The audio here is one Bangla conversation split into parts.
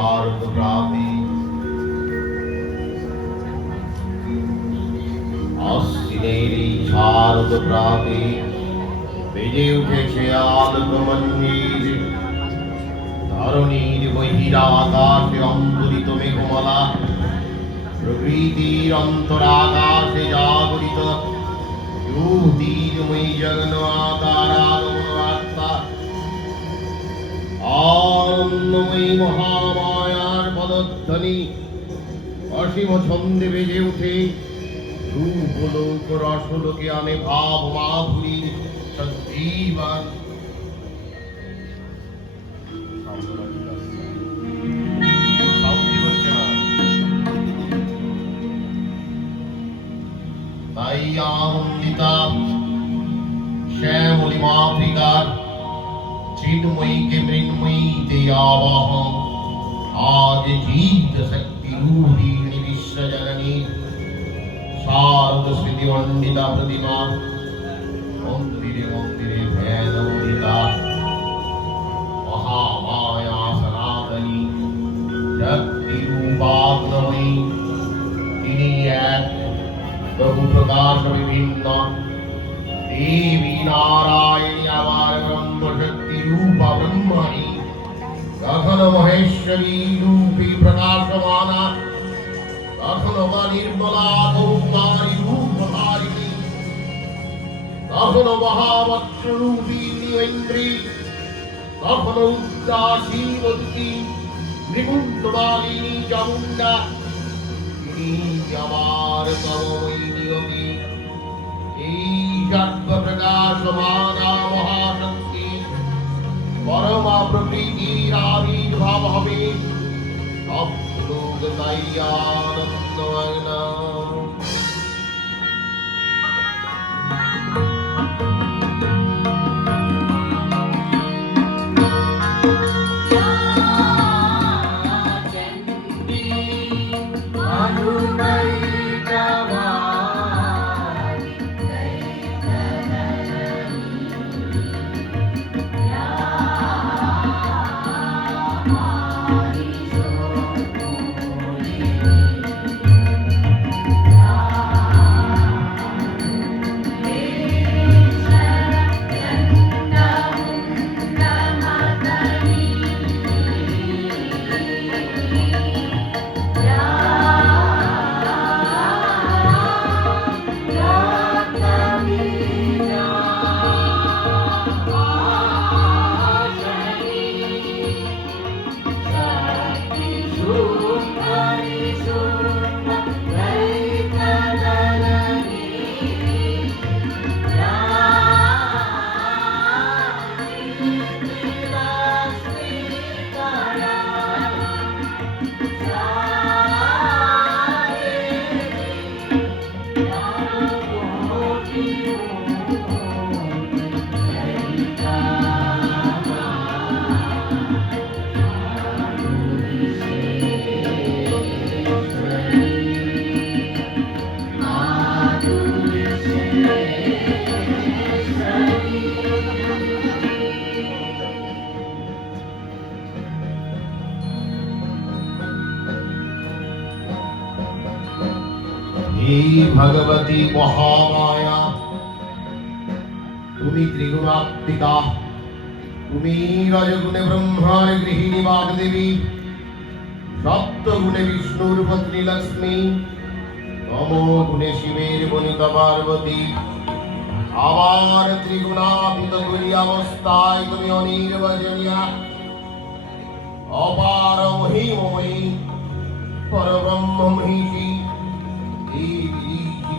প্রাতে অশ্বিনের এই শারদ প্রাতে বেজে উঠেছে আলোকমন্দির। ধরণীর বহিরাকাশে অঙ্কুরিত মেঘমালা, প্রকৃতির অন্তরাকাশে জাগরিত জ্যোতির্ময়ী জগন আকার আগমন বার্তা আনন্দময়ী মহামায়ার অসীম ছন্দে বেজে উঠে রূপ লোক রসলোকে আনে ভাব মাধুরীর সঞ্জীবন সাউন্ডই হচ্ছে না তাই আনন্দিতা, শ্যামলি মাতৃকার চিন্ময়ীকে মৃন্ময়ীতে আবাহ শারদ স্মৃতি মণ্ডিতা প্রতিমা। মন্দিরে মন্দিরে ভেদমরিতা মহামায়া সনাতনী শক্তি রূপাগ্নময়ী তিনি এক বহু প্রকাশ বিভিন্ন দেবী নারায়ণী আমার ব্রহ্মশক্তি রূপা ব্রহ্মণী কখনো মহেশ্বরী রূপী প্রকাশমানা। কখনো বা নির্মলা কখনো মহাবৎসরূপী ঐন্দ্রী কখনো উদ্দাসী বদী নিকুঞ্জমালিনী চামুণ্ডা তিনি আমার তময়ী নিয়তি এই সর্বপ্রকাশমানা মহাশক্তি পরমা প্রকৃতির আবির্ভাব হবে। সব লোক তাই আনন্দময়। না ভগবতী মহামায়া তুমি ত্রিগুণাত্মিকা তুমি রজগুণে ব্রহ্মার গৃহিণী বাগদেবী সপ্তগুণে বিষ্ণুর পত্নী লক্ষ্মী তম গুণে শিবের বনিতা পার্বতী আবার ত্রিগুণাতীত গুলি অবস্থায় তুমি অনির্বচনীয়া অপার মহিময়ী পরব্রহ্ম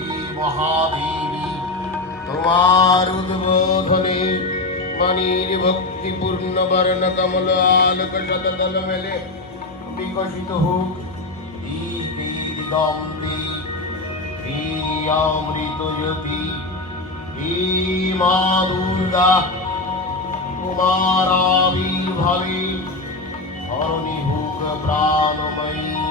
এই মহাদেবী তোমার উদ্বোধনে মণির ভক্তিপূর্ণ বর্ণ কমল আলোক শতদল মেলে বিকশিত হোক। হে অমৃত জ্যোতি মা দুর্গা তোমার আবির্ভাবে ধরণী হোক প্রাণময়ী।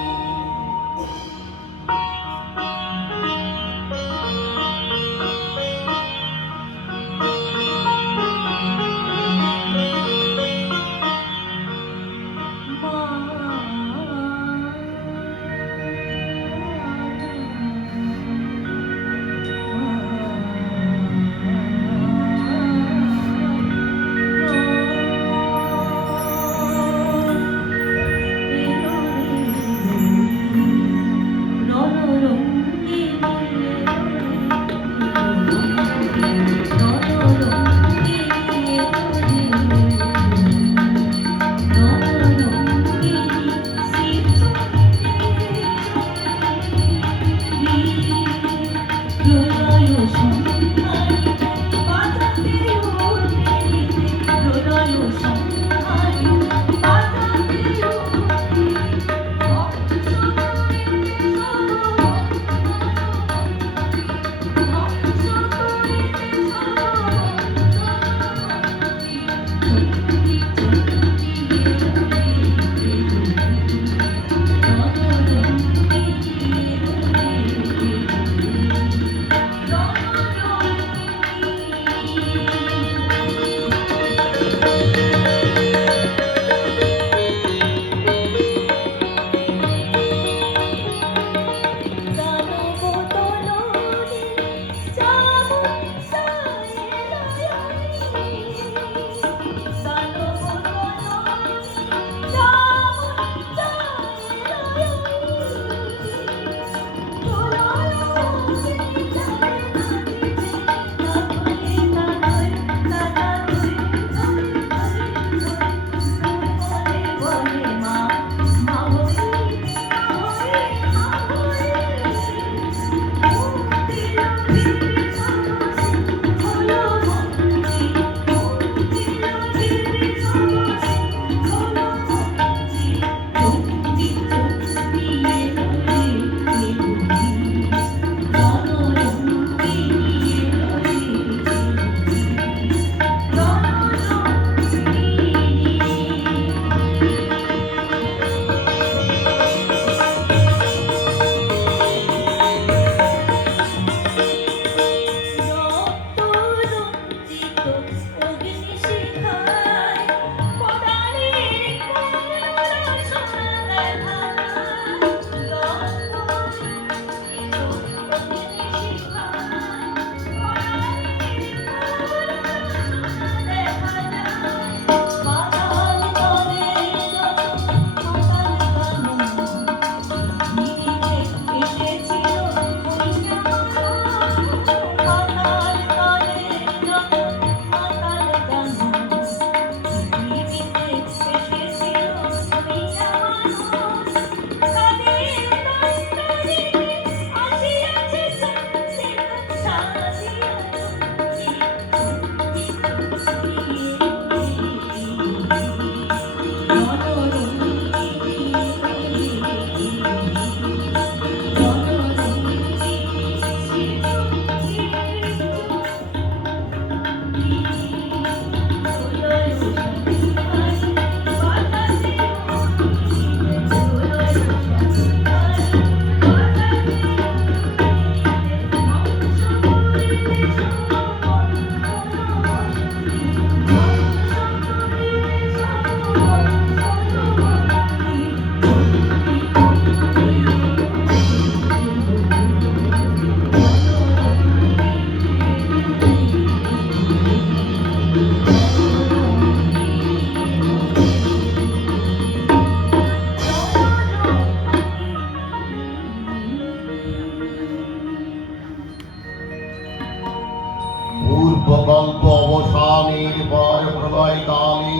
পূর্বকল্প অবসানের পর প্রলয় কালে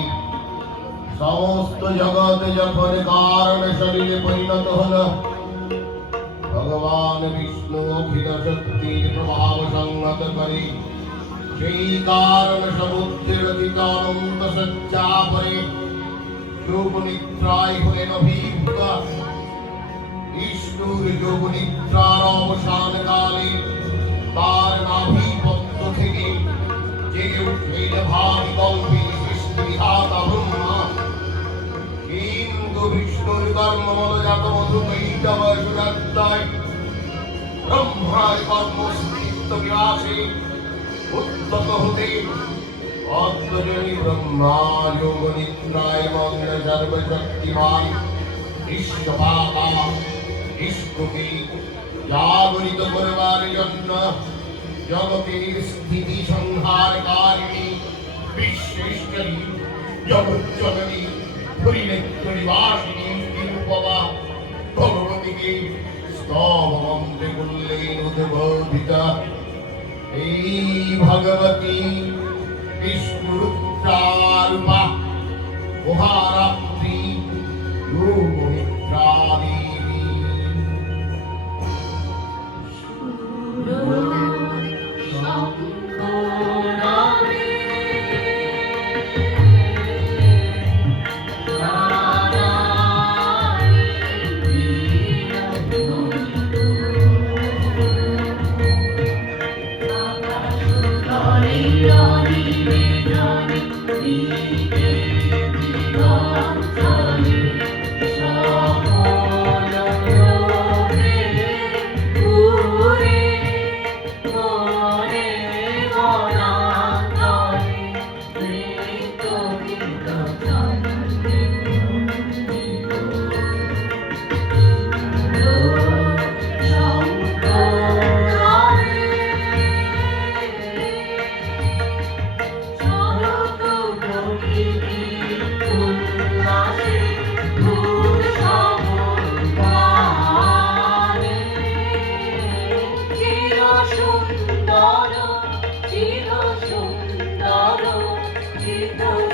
সমস্ত জগৎ যখন কারণ শরীরে পরিণত হল, ভগবান বিষ্ণু অখিল শক্তির প্রভাব সংগত করে সেই কারণ সমুদ্রের রচিত অনন্ত সজ্জা পরে যোগনিদ্রায় হলেন অভিভূত। বিষ্ণুর যোগনিদ্রার অবসান কালে তার ভাবি কল্পে সৃষ্টি বিধাতা ব্রহ্মা কিন্তু বিষ্ণুর কর্মমলজাত মধু কৈতব সুরাত্তায় ব্রহ্মার কর্মস্থিত বিনাশে উদ্যত হতে অদ্বজনী ব্রহ্মা যোগ নিদ্রায় মগ্ন সর্বশক্তিমান বিশ্বপাতা করবার জন্য জগতের স্থিতি সংহারকারিণী বিশ্বেশ্বরী জগজ্জননী হরিনেত্র নিবাসিনী নিরূপমা ভগবতীকে স্তবমন্ত্রে করলেন উদ্বোধিতা এই ভগবতী বিষ্ণুরূপা মহারাত্রি Oh. Lord.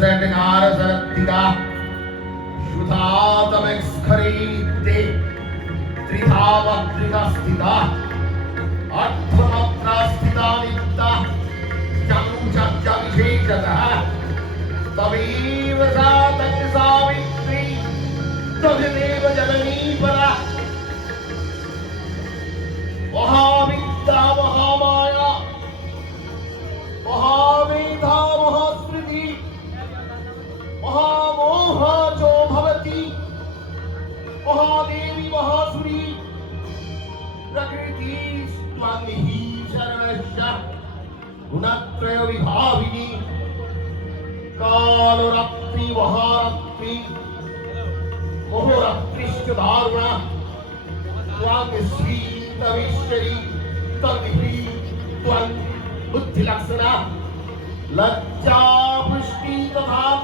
सरसटकारसरत्तिका श्रुतातमेस्खरीते त्रिधावत्रिकस्थिता अर्थमात्रास्थिता नित्ता चञ्चविशेषतः तवैव सा तक्षावित्री त्वभिदेव जननी परा महावि महादेवी महासुरी। प्रकृति स्वामिहि शरणश्च। गुणत्रय विभाविनी। कालरात्रि महारात्रि मोहरात्रिश्च दारुणा। त्वाङ्गश्री तवीश्वरी तद्विही त्वं बुद्धिलक्षणा। लज्जा पुष्टि तथा